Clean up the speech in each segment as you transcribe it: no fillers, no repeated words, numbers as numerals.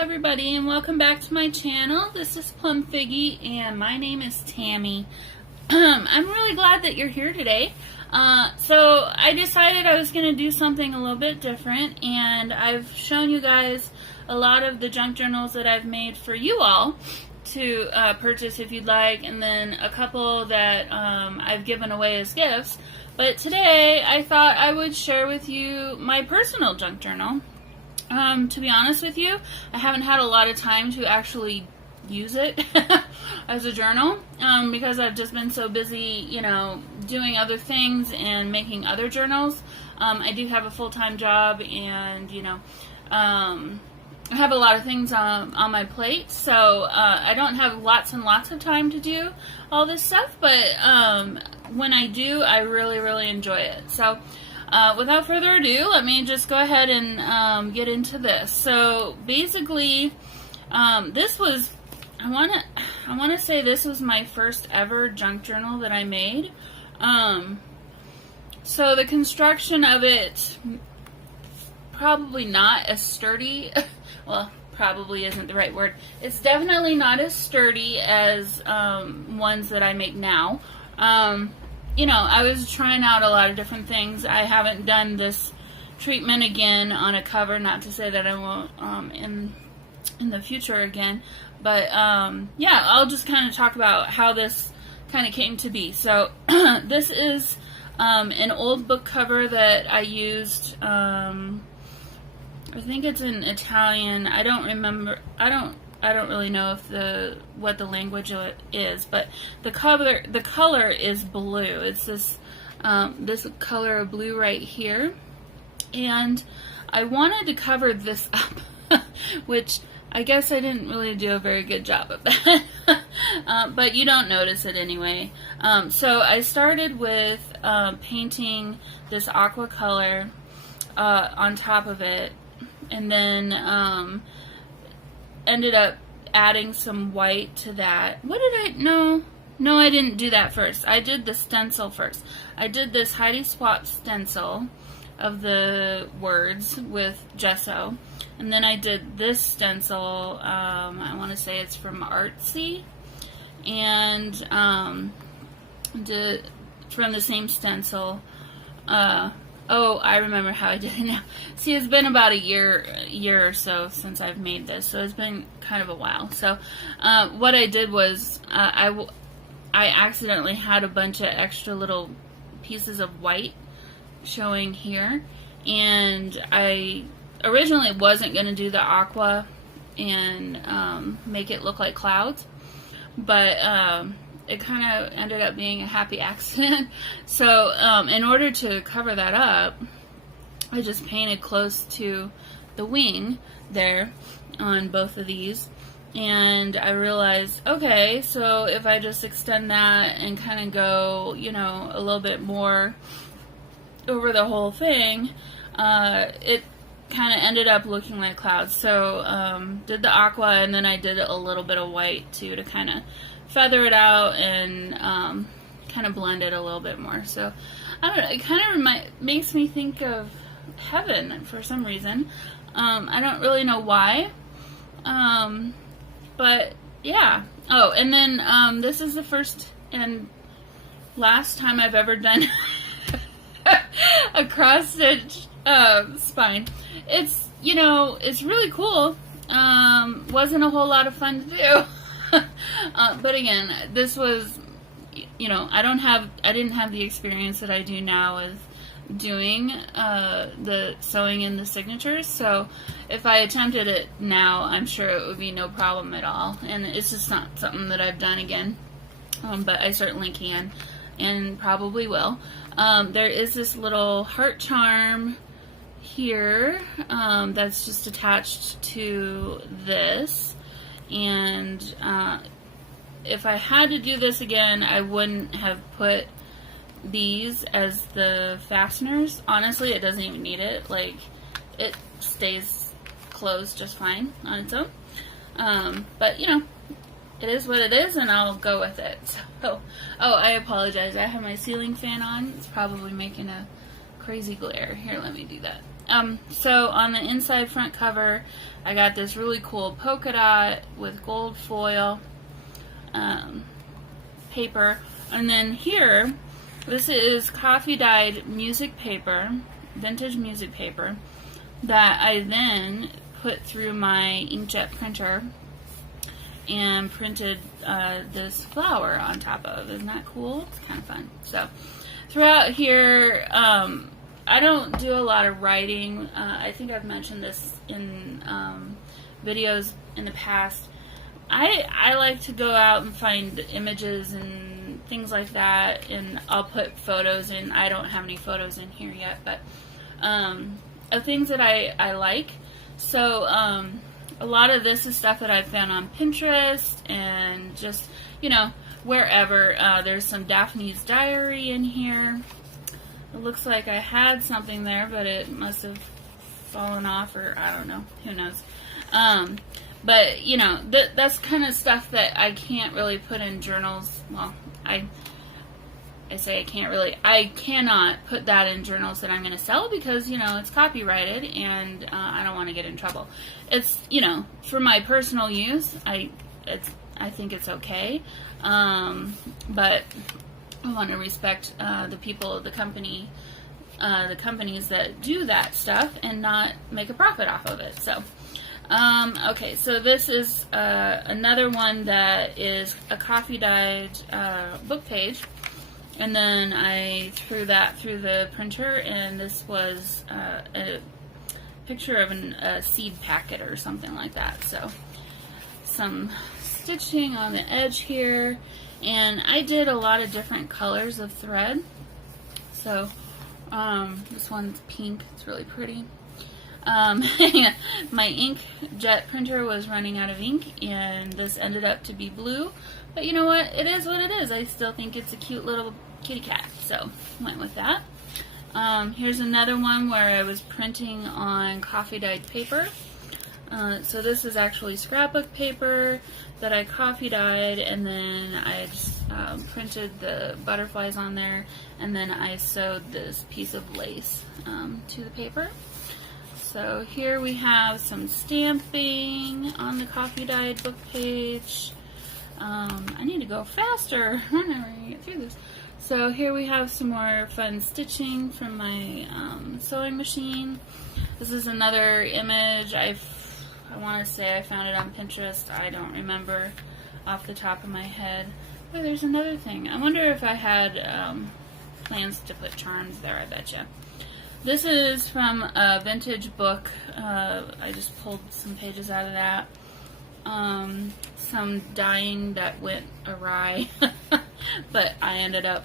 everybody, and welcome back to my channel. This is Plum Figgy and my name is Tammy. I'm really glad that you're here today. So I decided I was going to do something a little bit different, and I've shown you guys a lot of the junk journals that I've made for you all to purchase if you'd like, and then a couple that I've given away as gifts. But today I thought I would share with you my personal junk journal. To be honest with you, I haven't had a lot of time to actually use it as a journal because I've just been so busy, you know, doing other things and making other journals. I do have a full-time job, and, you know, I have a lot of things on my plate, so I don't have lots and lots of time to do all this stuff, but when I do, I really enjoy it. So without further ado, let me just go ahead and get into this. So basically, this was, I want to say this was my first ever junk journal that I made. So the construction of it, probably not as sturdy, well, probably isn't the right word. It's definitely not as sturdy as ones that I make now. You know, I was trying out a lot of different things. I haven't done this treatment again on a cover, not to say that I won't in the future again, but yeah, I'll just kind of talk about how this kind of came to be. So this is an old book cover that I used. I think it's in Italian. I don't remember. I don't really know if what the language is, but the color is blue. It's this this color of blue right here, and I wanted to cover this up, which I guess I didn't really do a very good job of that, but you don't notice it anyway. So I started with painting this aqua color on top of it, and then ended up adding some white to that. What did I, no, I didn't do that first. I did the stencil first. I did this Heidi Swapp stencil of the words with gesso, and then I did this stencil, I want to say it's from Artsy, and did from the same stencil. Oh, I remember how I did it now. See, it's been about a year or so since I've made this, so it's been kind of a while. So, what I did was, I accidentally had a bunch of extra little pieces of white showing here, and I originally wasn't going to do the aqua and make it look like clouds, but it kind of ended up being a happy accident. So in order to cover that up, I just painted close to the wing there on both of these, and I realized, okay, so if I just extend that and kind of go, you know, a little bit more over the whole thing, it kind of ended up looking like clouds. So did the aqua, and then I did a little bit of white too to kind of feather it out and kind of blend it a little bit more. So I don't know, it kind of makes me think of heaven for some reason. I don't really know why, but yeah. Oh, and then this is the first and last time I've ever done a cross stitch spine. It's, you know, it's really cool. Wasn't a whole lot of fun to do. But again, this was, you know, I didn't have the experience that I do now with doing the sewing in the signatures, so if I attempted it now, I'm sure it would be no problem at all, and it's just not something that I've done again, but I certainly can and probably will. There is this little heart charm here that's just attached to this. And if I had to do this again, I wouldn't have put these as the fasteners. Honestly, it doesn't even need it. Like, it stays closed just fine on its own. But, you know, it is what it is, and I'll go with it. So, oh, I apologize. I have my ceiling fan on. It's probably making a crazy glare. Here, let me do that. So on the inside front cover, I got this really cool polka dot with gold foil paper. And then here, this is coffee dyed music paper, vintage music paper, that I then put through my inkjet printer and printed this flower on top of. Isn't that cool? It's kind of fun. So throughout here, I don't do a lot of writing. I think I've mentioned this in videos in the past. I like to go out and find images and things like that, and I'll put photos in. I don't have any photos in here yet, but of things that I like. So a lot of this is stuff that I've found on Pinterest and just, you know, wherever. There's some Daphne's Diary in here. It looks like I had something there, but it must have fallen off, or I don't know. Who knows? But, you know, that's kind of stuff that I can't really put in journals. Well, I say I can't really. I cannot put that in journals that I'm going to sell because, you know, it's copyrighted and I don't want to get in trouble. It's, you know, for my personal use, I think it's okay. But I want to respect the people, the companies that do that stuff and not make a profit off of it. So, okay, so this is another one that is a coffee dyed book page. And then I threw that through the printer, and this was a picture of a seed packet or something like that. So some stitching on the edge here, and I did a lot of different colors of thread. So this one's pink. It's really pretty. My inkjet printer was running out of ink, and this ended up to be blue. But you know what? It is what it is. I still think it's a cute little kitty cat, so went with that. Here's another one where I was printing on coffee dyed paper. So this is actually scrapbook paper that I coffee dyed, and then I just printed the butterflies on there, and then I sewed this piece of lace to the paper. So here we have some stamping on the coffee dyed book page. I need to go faster whenever I get through this. So here we have some more fun stitching from my sewing machine. This is another image. I want to say I found it on Pinterest. I don't remember off the top of my head. Oh, there's another thing. I wonder if I had plans to put charms there. I betcha. This is from a vintage book. I just pulled some pages out of that. Some dyeing that went awry, but I ended up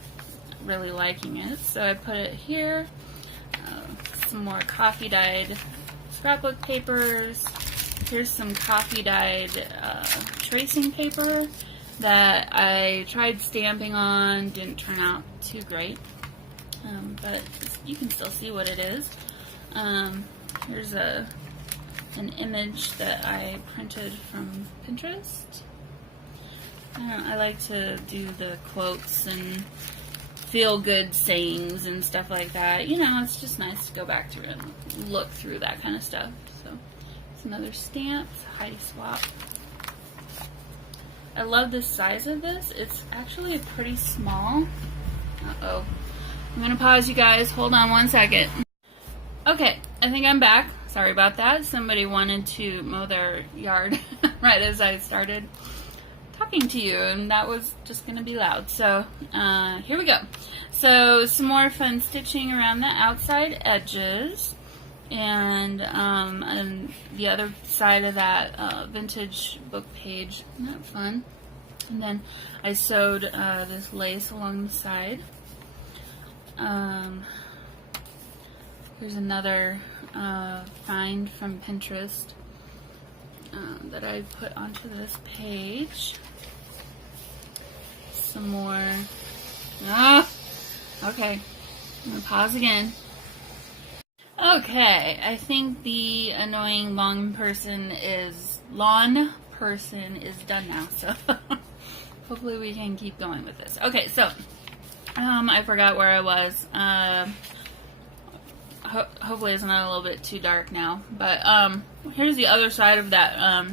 really liking it, so I put it here. Some more coffee dyed scrapbook papers. Here's some coffee dyed tracing paper that I tried stamping on. Didn't turn out too great, but you can still see what it is. Here's an image that I printed from Pinterest. I like to do the quotes and feel-good sayings and stuff like that. You know, it's just nice to go back through and look through that kind of stuff. So, it's another stamp. It's a Heidi Swap. I love the size of this. It's actually pretty small. Uh-oh. I'm going to pause, you guys. Hold on one second. Okay, I think I'm back. Sorry about that. Somebody wanted to mow their yard right as I started talking to you, and that was just going to be loud. So here we go. So some more fun stitching around the outside edges, and the other side of that vintage book page. Isn't that fun? And then I sewed this lace along the side. Here's another find from Pinterest that I put onto this page. Some more. Okay. I'm going to pause again. Okay, I think the annoying lawn person is done now, so hopefully we can keep going with this. Okay, so I forgot where I was. hopefully it's not a little bit too dark now. But here's the other side of that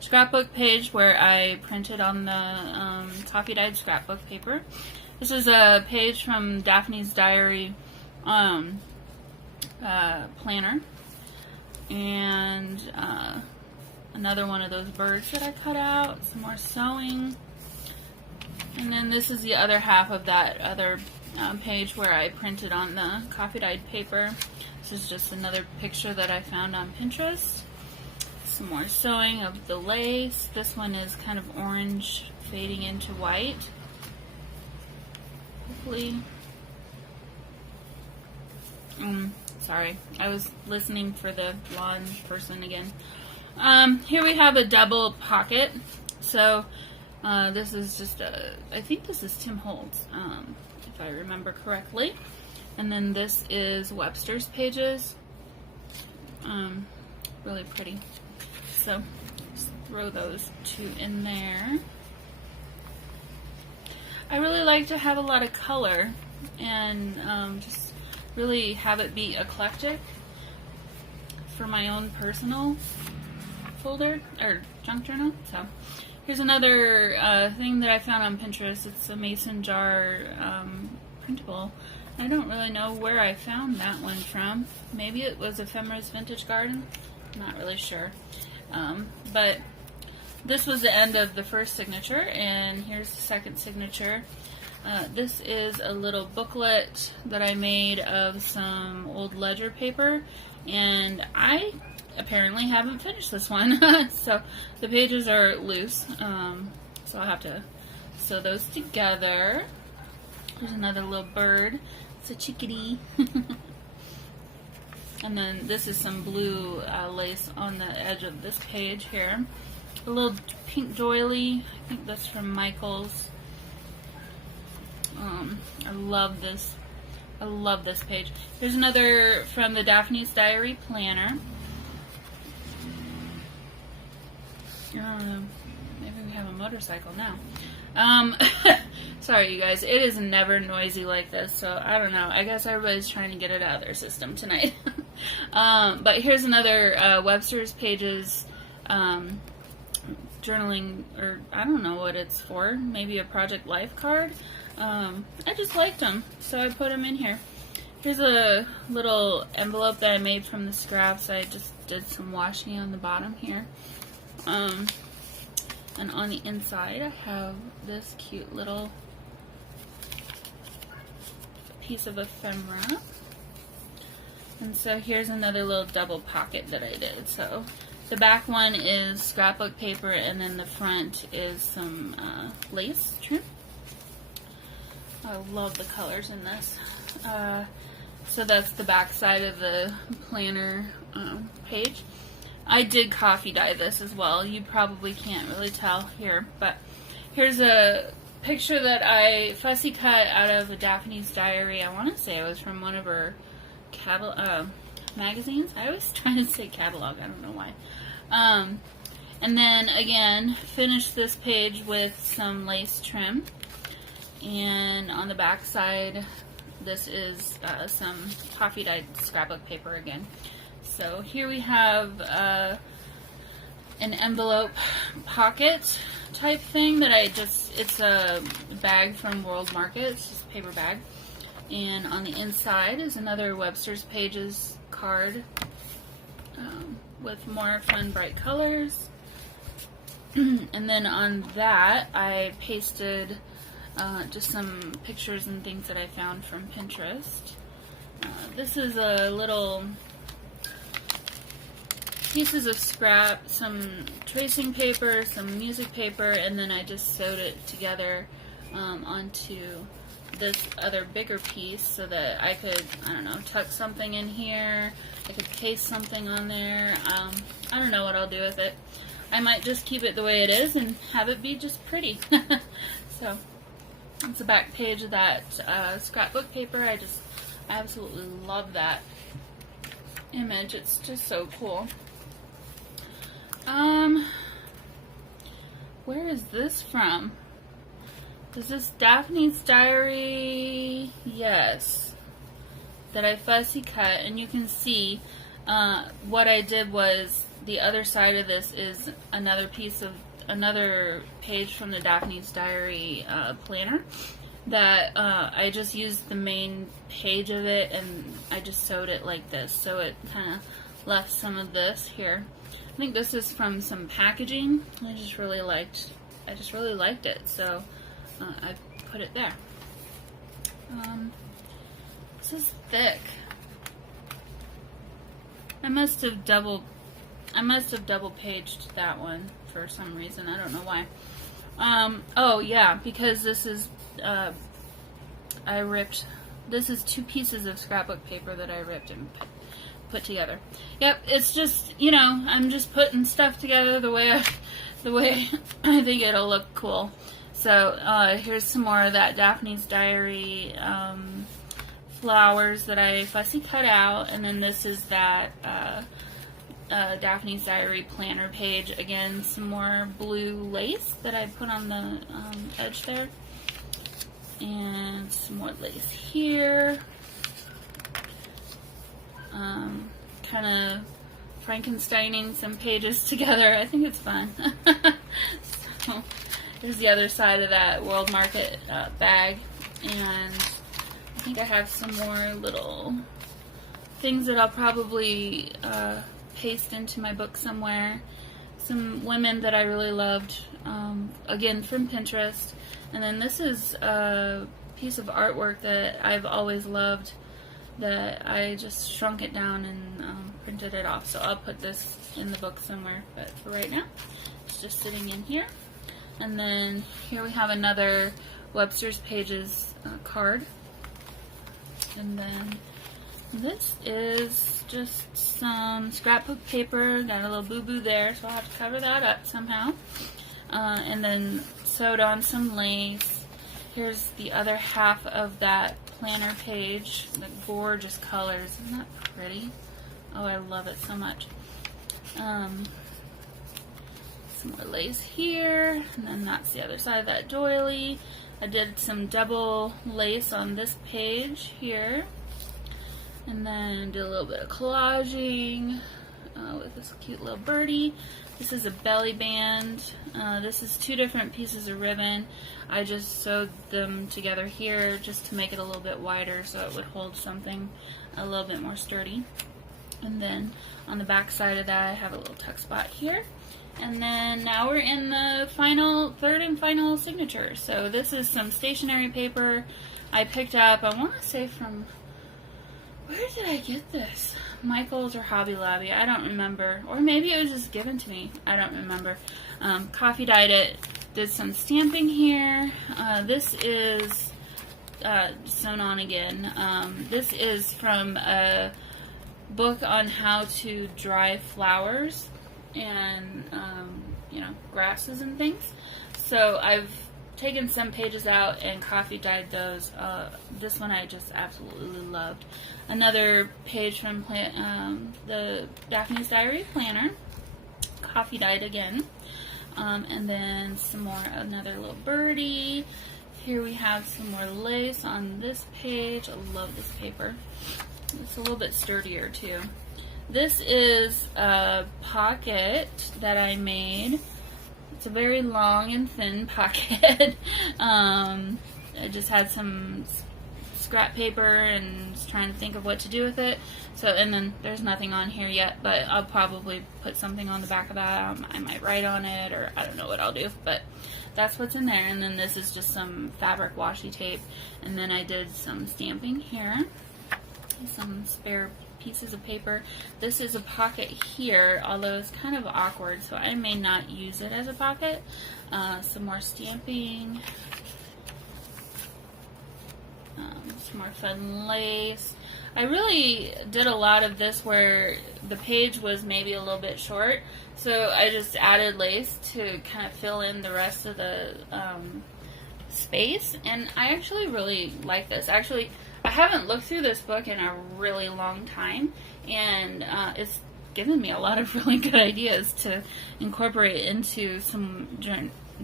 scrapbook page where I printed on the coffee dyed scrapbook paper. This is a page from Daphne's Diary planner, and another one of those birds that I cut out, some more sewing, and then this is the other half of that other page where I printed on the coffee dyed paper. This is just another picture that I found on Pinterest. Some more sewing of the lace. This one is kind of orange fading into white. Hopefully. Sorry, I was listening for the blonde person again. Here we have a double pocket. So this is just I think this is Tim Holtz, if I remember correctly. And then this is Webster's Pages. Really pretty. So just throw those two in there. I really like to have a lot of color and just really have it be eclectic for my own personal folder or junk journal. So here's another thing that I found on Pinterest. It's a mason jar printable. I don't really know where I found that one from. Maybe it was Ephemera's Vintage Garden. I'm not really sure. But this was the end of the first signature, and here's the second signature. This is a little booklet that I made of some old ledger paper, and I apparently haven't finished this one. So the pages are loose, so I'll have to sew those together. There's another little bird. It's a chickadee. And then this is some blue lace on the edge of this page here. A little pink doily. I think that's from Michaels. I love this. I love this page. Here's another from the Daphne's Diary planner. Maybe we have a motorcycle now. Sorry, you guys. It is never noisy like this, so I don't know. I guess everybody's trying to get it out of their system tonight. But here's another Webster's Pages journaling, or I don't know what it's for. Maybe a Project Life card. I just liked them, so I put them in here. Here's a little envelope that I made from the scraps. I just did some washing on the bottom here. And on the inside, I have this cute little piece of ephemera. And so here's another little double pocket that I did. So the back one is scrapbook paper, and then the front is some lace trim. I love the colors in this. So that's the back side of the planner page. I did coffee dye this as well. You probably can't really tell here, but here's a picture that I fussy cut out of a Daphne's Diary. I want to say it was from one of her magazines. I always try to say catalog. I don't know why. And then again, finish this page with some lace trim. And on the back side, this is some coffee dyed scrapbook paper again. So here we have an envelope pocket type thing that it's a bag from World Market. It's just a paper bag. And on the inside is another Webster's Pages card with more fun, bright colors. And then on that, I pasted just some pictures and things that I found from Pinterest. This is a little pieces of scrap, some tracing paper, some music paper, and then I just sewed it together onto this other bigger piece so that I could, I don't know, tuck something in here. I could paste something on there. I don't know what I'll do with it. I might just keep it the way it is and have it be just pretty. So that's the back page of that scrapbook paper. I absolutely love that image. It's just so cool. Where is this from? Is this Daphne's Diary? Yes. that I fussy cut, and you can see what I did was the other side of this is another page from the Daphne's Diary planner that I just used the main page of it, and I just sewed it like this, so it kind of left some of this here. I think this is from some packaging. I just really liked it, so I put it there. This is thick. I must have double paged that one for some reason. I don't know why. Oh yeah, because this is this is 2 pieces of scrapbook paper that I ripped and put together. Yep, it's just, you know, I'm just putting stuff together the way I think it'll look cool. So here's some more of that Daphne's Diary flowers that I fussy cut out, and then this is that Daphne's Diary planner page. Again, some more blue lace that I put on the edge there, and some more lace here. Kind of Frankensteining some pages together. I think it's fun. So here's the other side of that World Market bag, and I think I have some more little things that I'll probably paste into my book somewhere. Some women that I really loved, again from Pinterest. And then this is a piece of artwork that I've always loved that I just shrunk it down and printed it off. So I'll put this in the book somewhere, but for right now it's just sitting in here. And then here we have another Webster's Pages card. And then this is just some scrapbook paper. Got a little boo-boo there, so I'll have to cover that up somehow. And then sewed on some lace. Here's the other half of that planner page. The gorgeous colors. Isn't that pretty? Oh, I love it so much. Some more lace here. And then that's the other side of that doily. I did some double lace on this page here. And then did a little bit of collaging with this cute little birdie. This is a belly band. This is 2 different pieces of ribbon. I just sewed them together here just to make it a little bit wider so it would hold something a little bit more sturdy. And then on the back side of that I have a little tuck spot here. And then now we're in the third and final signature. So this is some stationery paper I picked up, I want to say from, where did I get this? Michael's or Hobby Lobby, I don't remember. Or maybe it was just given to me, I don't remember. Coffee dyed it, did some stamping here. This is sewn on again. This is from a book on how to dry flowers and you know, grasses and things. So I've taken some pages out and coffee dyed those. This one I just absolutely loved. Another page from the Daphne's Diary planner, coffee dyed again. And then some more, another little birdie. Here we have some more lace on this page. I love this paper. It's a little bit sturdier too. This is a pocket that I made. It's a very long and thin pocket. I just had some scrap paper and was trying to think of what to do with it. So, and then there's nothing on here yet, but I'll probably put something on the back of that. I might write on it, or I don't know what I'll do, but that's what's in there. And then this is just some fabric washi tape. And then I did some stamping here. Some spare pieces of paper. This is a pocket here, although it's kind of awkward, so I may not use it as a pocket. Some more stamping. Some more fun lace. I really did a lot of this where the page was maybe a little bit short, so I just added lace to kind of fill in the rest of the space, and I actually really like this. Actually, I haven't looked through this book in a really long time, and it's given me a lot of really good ideas to incorporate into some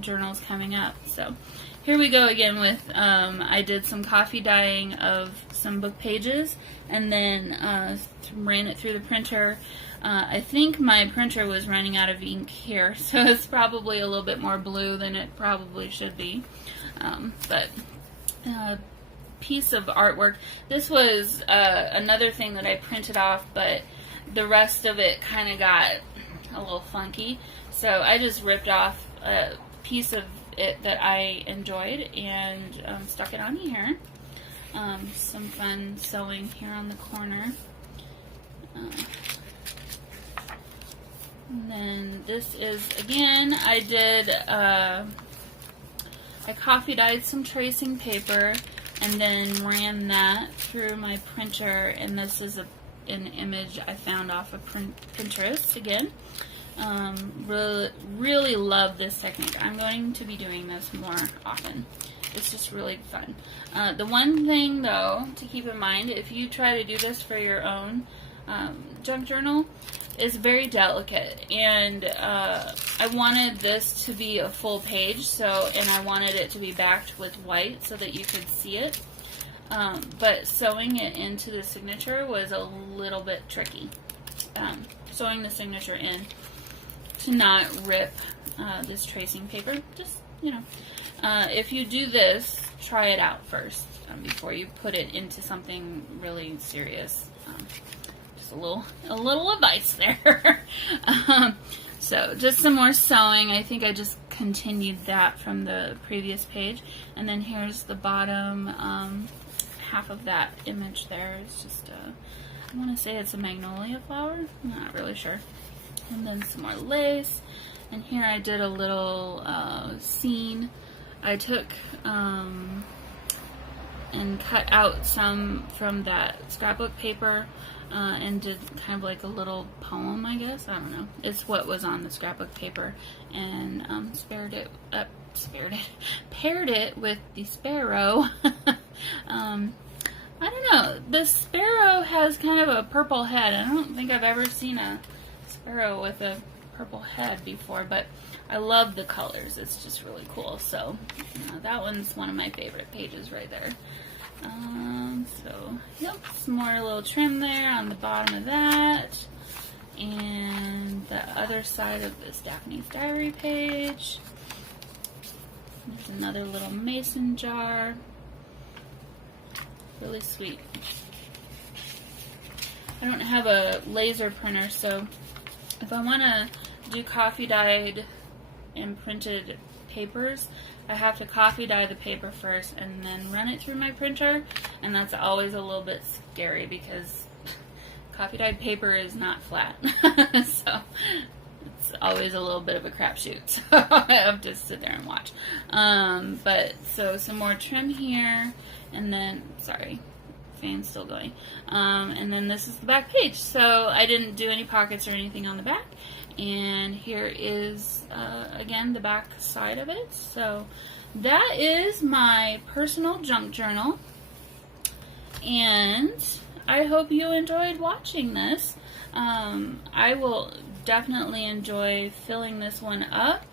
journals coming up. So here we go again with, I did some coffee dyeing of some book pages, and then ran it through the printer. I think my printer was running out of ink here, so it's probably a little bit more blue than it probably should be. But piece of artwork. This was another thing that I printed off, but the rest of it kind of got a little funky. So I just ripped off a piece of it that I enjoyed and stuck it on here. Some fun sewing here on the corner. And then this is, again, I did, I coffee dyed some tracing paper and then ran that through my printer, and this is an image I found off of Pinterest again. Really love this technique. I'm going to be doing this more often. It's just really fun. The one thing, though, to keep in mind, if you try to do this for your own junk journal, is very delicate, and I wanted this to be a full page, and I wanted it to be backed with white so that you could see it, but sewing it into the signature was a little bit tricky. Sewing the signature in to not rip this tracing paper. Just, if you do this, try it out first before you put it into something really serious. Just a little advice there. So just some more sewing. I think I just continued that from the previous page. And then here's the bottom half of that image there. It's just I want to say it's a magnolia flower. I'm not really sure. And then some more lace. And here I did a little scene. I took and cut out some from that scrapbook paper and did kind of like a little poem, I guess. I don't know. It's what was on the scrapbook paper, and paired it with the sparrow. I don't know. The sparrow has kind of a purple head. I don't think I've ever seen a sparrow with a purple head before, but I love the colors. It's just really cool. So that one's one of my favorite pages right there. So yep, some more little trim there on the bottom of that, and the other side of this Daphne's Diary page. There's another little mason jar. Really sweet. I don't have a laser printer, so if I want to do coffee dyed and printed papers, I have to coffee dye the paper first and then run it through my printer, and that's always a little bit scary because coffee dyed paper is not flat. So it's always a little bit of a crapshoot. So I have to sit there and watch. But so some more trim here, and then, sorry, fan's still going. And then this is the back page. So I didn't do any pockets or anything on the back. And here is, again, the back side of it. So that is my personal junk journal. And I hope you enjoyed watching this. I will definitely enjoy filling this one up.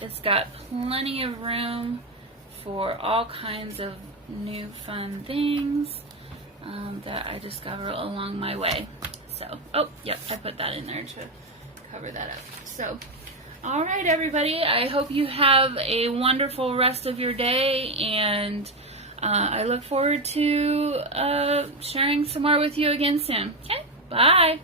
It's got plenty of room for all kinds of new fun things that I discover along my way. So, oh, yep, I put that in there to cover that up. So, all right, everybody, I hope you have a wonderful rest of your day, and I look forward to sharing some more with you again soon. Okay, bye.